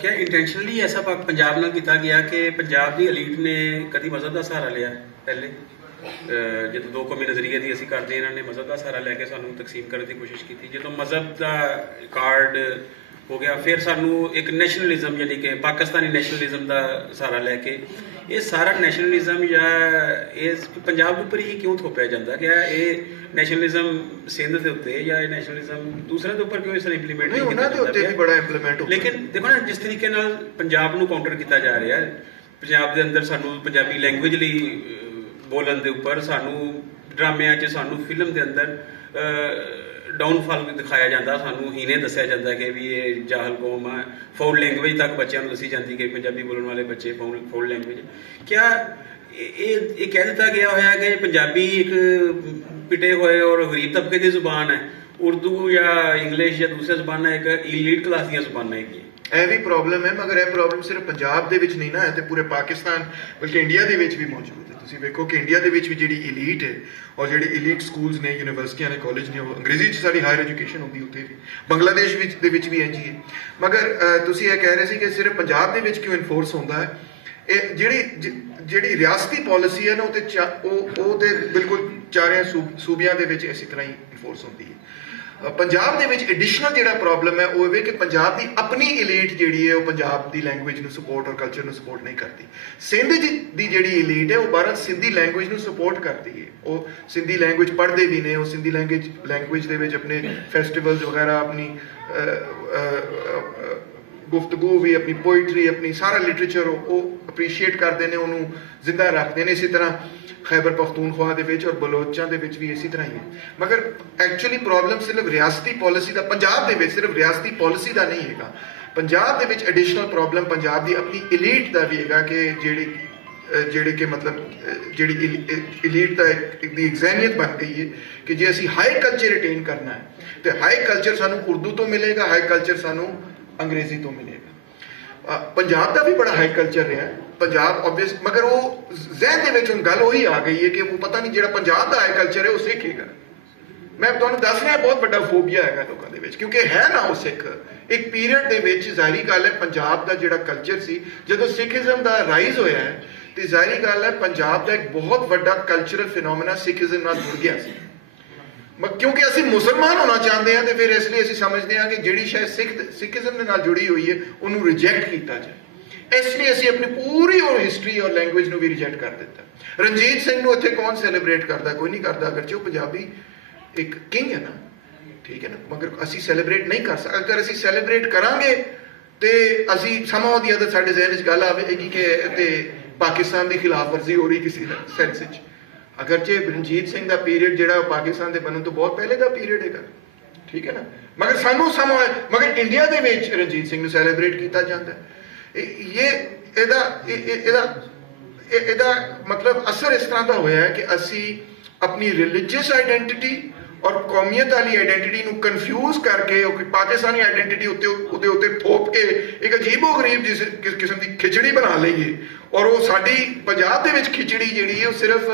क्या इंटेंशनली ऐसा पंजाब ਨਾਲ ਕੀਤਾ ਗਿਆ ਕਿ ਪੰਜਾਬ ਦੀ ਐਲੀਟ ਨੇ ਕਦੀ ਮਜ਼ਹਬ ਦਾ ਸਹਾਰਾ ਲਿਆ? ਪਹਿਲੇ ਜਦੋਂ ਦੋ ਕੌਮੀ ਨਜ਼ਰੀਏ ਦੀ ਅਸੀਂ ਕਰਦੇ, ਇਹਨਾਂ ਨੇ ਮਜ਼ਹਬ ਦਾ ਸਹਾਰਾ ਲੈ ਕੇ ਸਾਨੂੰ ਤਕਸੀਮ ਕਰਨ ਦੀ ਕੋਸ਼ਿਸ਼ ਕੀਤੀ। ਜਦੋਂ ਮਜ਼ਹਬ ਦਾ ਕਾਰਡ ਹੋ ਗਿਆ, ਫਿਰ ਸਾਨੂੰ ਇੱਕ ਨੈਸ਼ਨਲਿਜ਼ਮ ਯਾਨੀ ਕਿ ਪਾਕਿਸਤਾਨੀ ਨੈਸ਼ਨਲਿਜ਼ਮ ਦਾ ਸਹਾਰਾ ਲੈ ਕੇ ਇਹ ਸਾਰਾ ਨੈਸ਼ਨਲਿਜ਼ਮ ਜਾਂ ਇਹ ਪੰਜਾਬ ਦੇ ਉੱਪਰ ਹੀ ਕਿਉਂ ਥੋਪਿਆ ਜਾਂਦਾ ਕਿ ਇਹ ਨੈਸ਼ਨਲਿਜ਼ਮ ਸਿੰਧ ਦੇ ਉੱਤੇ ਜਾਂ ਇਹ ਨੈਸ਼ਨਲਿਜ਼ਮ ਦੂਸਰਿਆਂ ਦੇ ਉੱਪਰ ਕਿਉਂ ਇਸ ਤਰ੍ਹਾਂ ਇੰਪਲੀਮੈਂਟ ਨਹੀਂ ਕੀਤਾ ਜਾਂਦਾ? ਉੱਤੇ ਵੀ ਬੜਾ ਇੰਪਲੀਮੈਂਟ ਹੋ। ਲੇਕਿਨ ਦੇਖੋ ਨਾ, ਜਿਸ ਤਰੀਕੇ ਨਾਲ ਪੰਜਾਬ ਨੂੰ ਕਾਊਂਟਰ ਕੀਤਾ ਜਾ ਰਿਹਾ, ਪੰਜਾਬ ਦੇ ਅੰਦਰ ਸਾਨੂੰ ਪੰਜਾਬੀ ਲੈਂਗੁਏਜ ਲਈ ਬੋਲਣ ਦੇ ਉੱਪਰ, ਸਾਨੂੰ ਡਰਾਮਿਆਂ 'ਚ, ਸਾਨੂੰ ਫਿਲਮ ਦੇ ਅੰਦਰ ਡਾਊਨਫਾਲ ਦਿਖਾਇਆ ਜਾਂਦਾ, ਸਾਨੂੰ ਹੀਨੇ ਦੱਸਿਆ ਜਾਂਦਾ ਕਿ ਵੀ ਇਹ ਜਾਹਲ ਕੌਮ ਹੈ। ਫਾਊਲ ਲੈਂਗੁਏਜ ਤੱਕ ਬੱਚਿਆਂ ਨੂੰ ਦੱਸੀ ਜਾਂਦੀ ਕਿ ਪੰਜਾਬੀ ਬੋਲਣ ਵਾਲੇ ਬੱਚੇ ਫਾਊਲ ਲੈਂਗੁਏਜ। ਕਿਆ ਇਹ ਕਹਿ ਦਿੱਤਾ ਗਿਆ ਹੋਇਆ ਕਿ ਪੰਜਾਬੀ ਇੱਕ ਪਿਟੇ ਹੋਏ ਔਰ ਗਰੀਬ ਤਬਕੇ ਦੀ ਜ਼ੁਬਾਨ ਹੈ, ਉਰਦੂ ਜਾਂ ਇੰਗਲਿਸ਼ ਜਾਂ ਦੂਸਰੀਆਂ ਜ਼ੁਬਾਨਾਂ ਇੱਕ ਇਲੀਟ ਕਲਾਸ ਦੀਆਂ ਜ਼ੁਬਾਨਾਂ ਹੈਗੀਆਂ? ਇਹ ਵੀ ਪ੍ਰੋਬਲਮ ਹੈ, ਮਗਰ ਇਹ ਪ੍ਰੋਬਲਮ ਸਿਰਫ ਪੰਜਾਬ ਦੇ ਵਿੱਚ ਨਹੀਂ ਨਾ ਹੈ, ਤੇ ਪੂਰੇ ਪਾਕਿਸਤਾਨ ਬਲਕਿ ਇੰਡੀਆ ਦੇ ਵਿੱਚ ਵੀ ਮੌਜੂਦ ਹੈ। ਤੁਸੀਂ ਵੇਖੋ ਕਿ ਇੰਡੀਆ ਦੇ ਵਿੱਚ ਵੀ ਜਿਹੜੀ ਇਲੀਟ ਹੈ ਔਰ ਜਿਹੜੇ ਇਲੀਟ ਸਕੂਲਸ ਨੇ, ਯੂਨੀਵਰਸਿਟੀਆਂ ਨੇ, ਕਾਲਜ ਨੇ, ਉਹ ਅੰਗਰੇਜ਼ੀ 'ਚ ਸਾਡੀ ਹਾਇਰ ਐਜੂਕੇਸ਼ਨ ਹੁੰਦੀ ਉੱਥੇ ਵੀ, ਬੰਗਲਾਦੇਸ਼ ਦੇ ਵਿੱਚ ਵੀ ਇੰਝ ਹੀ ਹੈ। ਮਗਰ ਤੁਸੀਂ ਇਹ ਕਹਿ ਰਹੇ ਸੀ ਕਿ ਸਿਰਫ ਪੰਜਾਬ ਦੇ ਵਿੱਚ ਕਿਉਂ ਇਨਫੋਰਸ ਹੁੰਦਾ ਹੈ? ਇਹ ਜਿਹੜੀ ਰਿਆਸਤੀ ਪਾਲਿਸੀ ਹੈ ਨਾ, ਉਹ ਤੇ ਬਿਲਕੁਲ ਚਾਰੇ ਸੂਬਿਆਂ ਦੇ ਵਿੱਚ ਇਸੇ ਤਰ੍ਹਾਂ ਹੀ ਇਨਫੋਰਸ ਹੁੰਦੀ ਹੈ। ਪੰਜਾਬ ਦੇ ਵਿੱਚ ਐਡੀਸ਼ਨਲ ਜਿਹੜਾ ਪ੍ਰੋਬਲਮ ਹੈ ਉਹ ਇਹ ਕਿ ਪੰਜਾਬ ਦੀ ਆਪਣੀ ਇਲੀਟ ਜਿਹੜੀ ਹੈ ਉਹ ਪੰਜਾਬ ਦੀ ਲੈਂਗੁਏਜ ਨੂੰ ਸਪੋਰਟ ਔਰ ਕਲਚਰ ਨੂੰ ਸਪੋਰਟ ਨਹੀਂ ਕਰਦੀ। ਸਿੰਧ ਦੀ ਜਿਹੜੀ ਇਲੀਟ ਹੈ ਉਹ ਬਾਹਰ ਸਿੰਧੀ ਲੈਂਗੁਏਜ ਨੂੰ ਸਪੋਰਟ ਕਰਦੀ ਹੈ, ਉਹ ਸਿੰਧੀ ਲੈਂਗੁਏਜ ਪੜ੍ਹਦੇ ਵੀ ਨੇ, ਉਹ ਸਿੰਧੀ ਲੈਂਗੁਏਜ ਦੇ ਵਿੱਚ ਆਪਣੇ ਫੈਸਟੀਵਲਸ ਵਗੈਰਾ, ਆਪਣੀ ਗੁਫ਼ਤਗੂ ਵੀ, ਆਪਣੀ ਪੋਇਟਰੀ, ਆਪਣੀ ਸਾਰਾ ਲਿਟਰੇਚਰ ਉਹ ਅਪਰੀਸ਼ੀਏਟ ਕਰਦੇ ਨੇ, ਉਹਨੂੰ ਜ਼ਿੰਦਾ ਰੱਖਦੇ ਨੇ। ਇਸੇ ਤਰ੍ਹਾਂ ਖੈਬਰ ਪਖਤੂਨਖਵਾ ਦੇ ਵਿੱਚ ਔਰ ਬਲੋਚਾਂ ਦੇ ਵਿੱਚ ਵੀ ਇਸੇ ਤਰ੍ਹਾਂ ਹੀ ਹੈ। ਮਗਰ ਐਕਚੁਅਲੀ ਪ੍ਰੋਬਲਮ ਸਿਰਫ ਰਿਆਸਤੀ ਪਾਲਿਸੀ ਦਾ, ਪੰਜਾਬ ਦੇ ਵਿੱਚ ਸਿਰਫ ਰਿਆਸਤੀ ਪਾਲਿਸੀ ਦਾ ਨਹੀਂ ਹੈਗਾ। ਪੰਜਾਬ ਦੇ ਵਿੱਚ ਐਡੀਸ਼ਨਲ ਪ੍ਰੋਬਲਮ ਪੰਜਾਬ ਦੀ ਆਪਣੀ ਇਲੀਟ ਦਾ ਵੀ ਹੈਗਾ ਕਿ ਜਿਹੜੀ ਕਿ ਮਤਲਬ ਜਿਹੜੀ ਇਲੀਟ ਦਾ ਦੀ ਐਗਜ਼ੈਨੀਅਤ ਬਣ ਗਈ ਹੈ ਕਿ ਜੇ ਅਸੀਂ ਹਾਈ ਕਲਚਰ ਰਿਟੇਨ ਕਰਨਾ ਹੈ ਤੇ ਹਾਈ ਕਲਚਰ ਸਾਨੂੰ ਉਰਦੂ ਤੋਂ ਮਿਲੇਗਾ, ਹਾਈ ਕਲਚਰ ਸਾਨੂੰ ਅੰਗਰੇਜ਼ੀ ਤੋਂ ਮਿਲੇਗਾ। ਪੰਜਾਬ ਦਾ ਵੀ ਬੜਾ ਹਾਈ ਕਲਚਰ ਰਿਹਾ ਹੈ ਪੰਜਾਬ ਆਬਵੀਅਸ, ਮਗਰ ਉਹ ਜ਼ਹਿਨ ਦੇ ਵਿੱਚ ਹੁਣ ਗੱਲ ਉਹੀ ਆ ਗਈ ਹੈ ਕਿ ਉਹ ਪਤਾ ਨਹੀਂ ਜਿਹੜਾ ਪੰਜਾਬ ਦਾ ਹਾਈ ਕਲਚਰ ਹੈ ਉਹ ਸਿੱਖ ਹੈਗਾ। ਮੈਂ ਤੁਹਾਨੂੰ ਦੱਸ ਰਿਹਾ ਬਹੁਤ ਵੱਡਾ ਫੋਬੀਆ ਹੈਗਾ ਲੋਕਾਂ ਦੇ ਵਿੱਚ, ਕਿਉਂਕਿ ਹੈ ਨਾ ਉਹ ਸਿੱਖ। ਇੱਕ ਪੀਰੀਅਡ ਦੇ ਵਿੱਚ ਜ਼ਾਹਿਰੀ ਗੱਲ ਹੈ ਪੰਜਾਬ ਦਾ ਜਿਹੜਾ ਕਲਚਰ ਸੀ, ਜਦੋਂ ਸਿੱਖੀਜ਼ਮ ਦਾ ਰਾਈਜ਼ ਹੋਇਆ ਹੈ ਤੇ ਜ਼ਾਹਿਰੀ ਗੱਲ ਹੈ ਪੰਜਾਬ ਦਾ ਇੱਕ ਬਹੁਤ ਵੱਡਾ ਕਲਚਰਲ ਫਿਨੋਮੀਨਾ ਸਿੱਖੀਜ਼ਮ ਨਾਲ ਜੁੜ ਗਿਆ ਸੀ। ਕਿਉਂਕਿ ਅਸੀਂ ਮੁਸਲਮਾਨ ਹੋਣਾ ਚਾਹੁੰਦੇ ਹਾਂ ਤੇ ਫਿਰ ਇਸ ਲਈ ਅਸੀਂ ਸਮਝਦੇ ਹਾਂ ਕਿ ਜਿਹੜੀ ਸ਼ਾਇਦ ਸਿੱਖੀਜ਼ਮ ਦੇ ਨਾਲ ਜੁੜੀ ਹੋਈ ਹੈ ਉਹਨੂੰ ਰਿਜੈਕਟ ਕੀਤਾ ਜਾਏ। ਇਸ ਲਈ ਅਸੀਂ ਆਪਣੀ ਪੂਰੀ ਔਰ ਹਿਸਟਰੀ ਔਰ ਲੈਂਗੁਏਜ ਨੂੰ ਵੀ ਰਿਜੈਕਟ ਕਰ ਦਿੱਤਾ। ਰਣਜੀਤ ਸਿੰਘ ਨੂੰ ਇੱਥੇ ਕੌਣ ਸੈਲੀਬ੍ਰੇਟ ਕਰਦਾ? ਕੋਈ ਨਹੀਂ ਕਰਦਾ, ਅਗਰਚੇ ਉਹ ਪੰਜਾਬੀ ਇੱਕ ਕਿੰਗ ਹੈ ਨਾ, ਠੀਕ ਹੈ ਨਾ, ਮਗਰ ਅਸੀਂ ਸੈਲੀਬ੍ਰੇਟ ਨਹੀਂ ਕਰ ਸਕਦੇ। ਅਗਰ ਅਸੀਂ ਸੈਲੀਬ੍ਰੇਟ ਕਰਾਂਗੇ ਤੇ ਅਸੀਂ ਸਮਾਂ ਉਹਦੀ ਅਦਰ ਸਾਡੇ ਜ਼ਹਿਨ 'ਚ ਗੱਲ ਆਵੇਗੀ ਕਿ ਤੇ ਪਾਕਿਸਤਾਨ ਦੀ ਖਿਲਾਫ ਵਰਜ਼ੀ ਹੋ ਰਹੀ ਕਿਸੇ ਸੈਂਸ 'ਚ। ਅਗਰਚੇ ਰਣਜੀਤ ਸਿੰਘ ਦਾ ਪੀਰੀਅਡ ਜਿਹੜਾ ਪਾਕਿਸਤਾਨ ਦੇ ਬਣਨ ਤੋਂ ਬਹੁਤ ਪਹਿਲੇ ਦਾ ਪੀਰੀਅਡ ਹੈਗਾ, ਠੀਕ ਹੈ ਨਾ, ਮਗਰ ਸਾਨੂੰ ਸਮਾਂ, ਮਗਰ ਇੰਡੀਆ ਦੇ ਵਿੱਚ ਰਣਜੀਤ ਸਿੰਘ ਨੂੰ ਸੈਲੀਬ੍ਰੇਟ ਕੀਤਾ ਜਾਂਦਾ। ਇਹਦਾ ਮਤਲਬ ਅਸਰ ਇਸ ਤਰ੍ਹਾਂ ਦਾ ਹੋਇਆ ਹੈ ਕਿ ਅਸੀਂ ਆਪਣੀ ਰਿਲੀਜੀਅਸ ਆਈਡੈਂਟੀਟੀ ਔਰ ਕੌਮੀਅਤ ਵਾਲੀ ਆਇਡੈਂਟੀਟੀ ਨੂੰ ਕਨਫਿਊਜ਼ ਕਰਕੇ ਉਹ ਪਾਕਿਸਤਾਨੀ ਆਇਡੈਂਟੀਟੀ ਉਹਦੇ ਉੱਤੇ ਥੋਪ ਕੇ ਇੱਕ ਅਜੀਬੋ ਗਰੀਬ ਜਿਸ ਕਿਸਮ ਦੀ ਖਿਚੜੀ ਬਣਾ ਲਈਏ। ਔਰ ਉਹ ਸਾਡੀ ਪੰਜਾਬ ਦੇ ਵਿੱਚ ਖਿਚੜੀ ਜਿਹੜੀ ਹੈ ਉਹ ਸਿਰਫ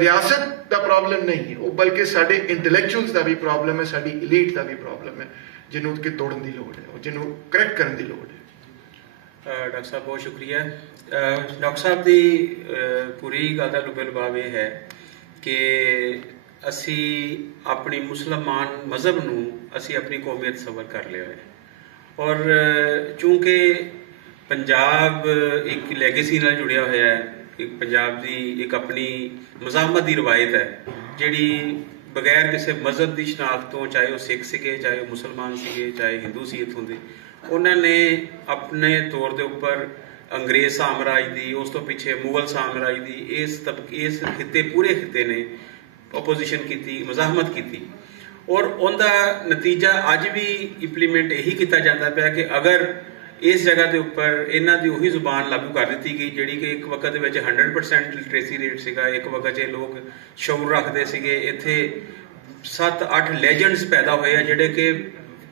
ਰਿਆਸਤ ਦਾ ਪ੍ਰੋਬਲਮ ਨਹੀਂ ਹੈ, ਉਹ ਬਲਕਿ ਸਾਡੇ ਇੰਟੈਲੈਕਚੁਅਲਸ ਦਾ ਵੀ ਪ੍ਰੋਬਲਮ ਹੈ, ਸਾਡੀ ਇਲੀਟ ਦਾ ਵੀ ਪ੍ਰੋਬਲਮ ਹੈ, ਜਿਹਨੂੰ ਕਿ ਤੋੜਨ ਦੀ ਲੋੜ ਹੈ, ਜਿਹਨੂੰ ਕਰੈਕਟ ਕਰਨ ਦੀ ਲੋੜ ਹੈ। ਡਾਕਟਰ ਸਾਹਿਬ ਬਹੁਤ ਸ਼ੁਕਰੀਆ। ਡਾਕਟਰ ਸਾਹਿਬ ਦੀ ਪੂਰੀ ਗੱਲ ਦਾ ਲੁਬੇ ਲੁਬਾਵ ਇਹ ਹੈ ਕਿ ਅਸੀਂ ਆਪਣੀ ਮੁਸਲਮਾਨ ਮਜ਼ਹਬ ਨੂੰ ਅਸੀਂ ਆਪਣੀ ਕੌਮੀਅਤ ਸਬਰ ਕਰ ਲਿਆ ਹੈ, ਔਰ ਚੂੰਕਿ ਪੰਜਾਬ ਇੱਕ ਲੈਗੇਸੀ ਨਾਲ ਜੁੜਿਆ ਹੋਇਆ ਹੈ, ਇੱਕ ਪੰਜਾਬ ਦੀ ਇੱਕ ਆਪਣੀ ਮਜ਼ਾਹਮਤ ਦੀ ਰਵਾਇਤ ਹੈ ਜਿਹੜੀ ਬਗੈਰ ਕਿਸੇ ਮਜ਼ਹਬ ਦੀ ਸ਼ਨਾਖਤ ਤੋਂ, ਚਾਹੇ ਉਹ ਸਿੱਖ ਸੀਗੇ, ਚਾਹੇ ਉਹ ਮੁਸਲਮਾਨ ਸੀਗੇ, ਚਾਹੇ ਹਿੰਦੂ ਸੀ ਇੱਥੋਂ ਦੇ, ਉਹਨਾਂ ਨੇ ਆਪਣੇ ਤੌਰ ਦੇ ਉੱਪਰ ਅੰਗਰੇਜ਼ ਸਾਮਰਾਜ ਦੀ, ਉਸ ਤੋਂ ਪਿੱਛੇ ਮੁਗਲ ਸਾਮਰਾਜ ਦੀ ਇਸ ਖਿੱਤੇ ਪੂਰੇ ਖਿੱਤੇ ਨੇ ਓਪੋਜੀਸ਼ਨ ਕੀਤੀ, ਮਜ਼ਾਹਮਤ ਕੀਤੀ, ਔਰ ਉਹਦਾ ਨਤੀਜਾ ਅੱਜ ਵੀ ਇੰਪਲੀਮੈਂਟ ਇਹੀ ਕੀਤਾ ਜਾਂਦਾ ਪਿਆ ਕਿ ਅਗਰ ਇਸ ਜਗ੍ਹਾ ਦੇ ਉੱਪਰ ਇਹਨਾਂ ਦੀ ਉਹੀ ਜ਼ੁਬਾਨ ਲਾਗੂ ਕਰ ਦਿੱਤੀ ਗਈ ਜਿਹੜੀ ਕਿ ਇੱਕ ਵਕਤ ਦੇ ਵਿੱਚ 100% ਲਿਟਰੇਸੀ ਰੇਟ ਸੀਗਾ, ਇੱਕ ਵਕਤ 'ਚ ਲੋਕ ਸ਼ੌਰ ਰੱਖਦੇ ਸੀਗੇ, ਇੱਥੇ 7-8 ਲੈਜੈਂਡਸ ਪੈਦਾ ਹੋਏ ਆ ਜਿਹੜੇ ਕਿ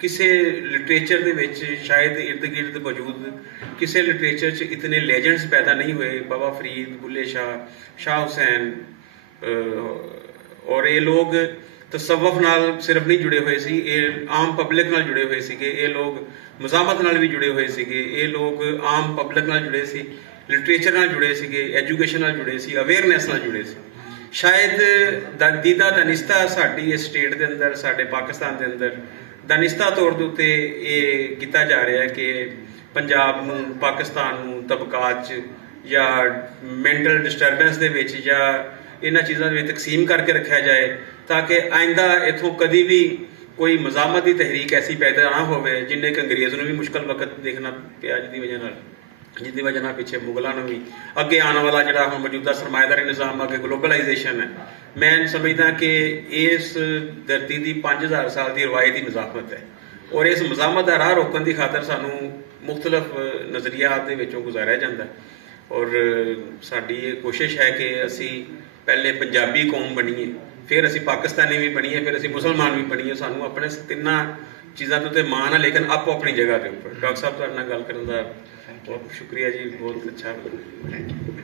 ਕਿਸੇ ਲਿਟਰੇਚਰ ਦੇ ਵਿੱਚ ਸ਼ਾਇਦ ਇਰਦ ਗਿਰਦ ਮੌਜੂਦ ਕਿਸੇ ਲਿਟਰੇਚਰ 'ਚ ਇਤਨੇ ਲੈਜੈਂਡਸ ਪੈਦਾ ਨਹੀਂ ਹੋਏ। ਬਾਬਾ ਫਰੀਦ, ਬੁੱਲੇ ਸ਼ਾਹ, ਸ਼ਾਹ ਹੁਸੈਨ, ਔਰ ਇਹ ਲੋਕ ਤਸਵਫ ਨਾਲ ਸਿਰਫ ਨਹੀਂ ਜੁੜੇ ਹੋਏ ਸੀ, ਇਹ ਆਮ ਪਬਲਿਕ ਨਾਲ ਜੁੜੇ ਹੋਏ ਸੀਗੇ, ਇਹ ਲੋਕ ਮਜ਼ਾਮਤ ਨਾਲ ਵੀ ਜੁੜੇ ਹੋਏ ਸੀਗੇ, ਇਹ ਲੋਕ ਆਮ ਪਬਲਿਕ ਨਾਲ ਜੁੜੇ ਸੀ, ਲਿਟਰੇਚਰ ਨਾਲ ਜੁੜੇ ਸੀਗੇ, ਐਜੂਕੇਸ਼ਨ ਨਾਲ ਜੁੜੇ ਸੀ, ਅਵੇਅਰਨੈਸ ਨਾਲ ਜੁੜੇ ਸੀ। ਸ਼ਾਇਦ ਦੀਦਾ ਦਨਿਸਤਾ ਸਾਡੀ ਇਸ ਸਟੇਟ ਦੇ ਅੰਦਰ, ਸਾਡੇ ਪਾਕਿਸਤਾਨ ਦੇ ਅੰਦਰ ਦਨਿਸਤਾ ਤੌਰ ਦੇ ਉੱਤੇ ਇਹ ਕੀਤਾ ਜਾ ਰਿਹਾ ਕਿ ਪੰਜਾਬ ਨੂੰ, ਪਾਕਿਸਤਾਨ ਨੂੰ ਤਬਕਾਤ 'ਚ ਜਾਂ ਮੈਂਟਲ ਡਿਸਟਰਬੈਂਸ ਦੇ ਵਿੱਚ ਜਾਂ ਇਹਨਾਂ ਚੀਜ਼ਾਂ ਦੇ ਵਿੱਚ ਤਕਸੀਮ ਕਰਕੇ ਰੱਖਿਆ ਜਾਏ ਤਾਂ ਕਿ ਆਇੰਦਾ ਇੱਥੋਂ ਕਦੀ ਵੀ ਕੋਈ ਮਜ਼ਾਮਤ ਦੀ ਤਹਿਰੀਕ ਐਸੀ ਪੈਦਾ ਨਾ ਹੋਵੇ ਜਿੰਨੇ ਕਿ ਅੰਗਰੇਜ਼ ਨੂੰ ਵੀ ਮੁਸ਼ਕਲ ਵਕਤ ਦੇਖਣਾ ਪਿਆ, ਜਿਹਦੀ ਵਜ੍ਹਾ ਨਾਲ ਪਿੱਛੇ ਮੁਗਲਾਂ ਨੂੰ ਵੀ, ਅੱਗੇ ਆਉਣ ਵਾਲਾ ਜਿਹੜਾ ਹੁਣ ਮੌਜੂਦਾ ਸਰਮਾਏਦਾਰੀ ਨਿਜ਼ਾਮ ਅੱਗੇ ਗਲੋਬਲਾਈਜੇਸ਼ਨ ਹੈ। ਮੈਂ ਸਮਝਦਾ ਕਿ ਇਸ ਧਰਤੀ ਦੀ 5000 ਸਾਲ ਦੀ ਰਵਾਇਤੀ ਮਜ਼ਾਮਤ ਹੈ, ਔਰ ਇਸ ਮਜ਼ਾਮਤ ਦਾ ਰਾਹ ਰੋਕਣ ਦੀ ਖਾਤਰ ਸਾਨੂੰ ਮੁਖਤਲਿਫ ਨਜ਼ਰੀਆਤ ਦੇ ਵਿੱਚੋਂ ਗੁਜ਼ਾਰਿਆ ਜਾਂਦਾ, ਔਰ ਸਾਡੀ ਇਹ ਕੋਸ਼ਿਸ਼ ਹੈ ਕਿ ਅਸੀਂ ਪਹਿਲੇ ਪੰਜਾਬੀ ਕੌਮ ਬਣੀਏ, ਫਿਰ ਅਸੀਂ ਪਾਕਿਸਤਾਨੀ ਵੀ ਬਣੀਏ, ਫਿਰ ਅਸੀਂ ਮੁਸਲਮਾਨ ਵੀ ਬਣੀਏ। ਸਾਨੂੰ ਆਪਣੇ ਤਿੰਨਾਂ ਚੀਜ਼ਾਂ ਦੇ ਉੱਤੇ ਮਾਣ ਹੈ, ਲੇਕਿਨ ਆਪੋ ਆਪਣੀ ਜਗ੍ਹਾ ਦੇ ਉੱਪਰ। ਡਾਕਟਰ ਸਾਹਿਬ ਤੁਹਾਡੇ ਨਾਲ ਗੱਲ ਕਰਨ ਦਾ ਬਹੁਤ ਸ਼ੁਕਰੀਆ ਜੀ, ਬਹੁਤ ਅੱਛਾ। Thank you.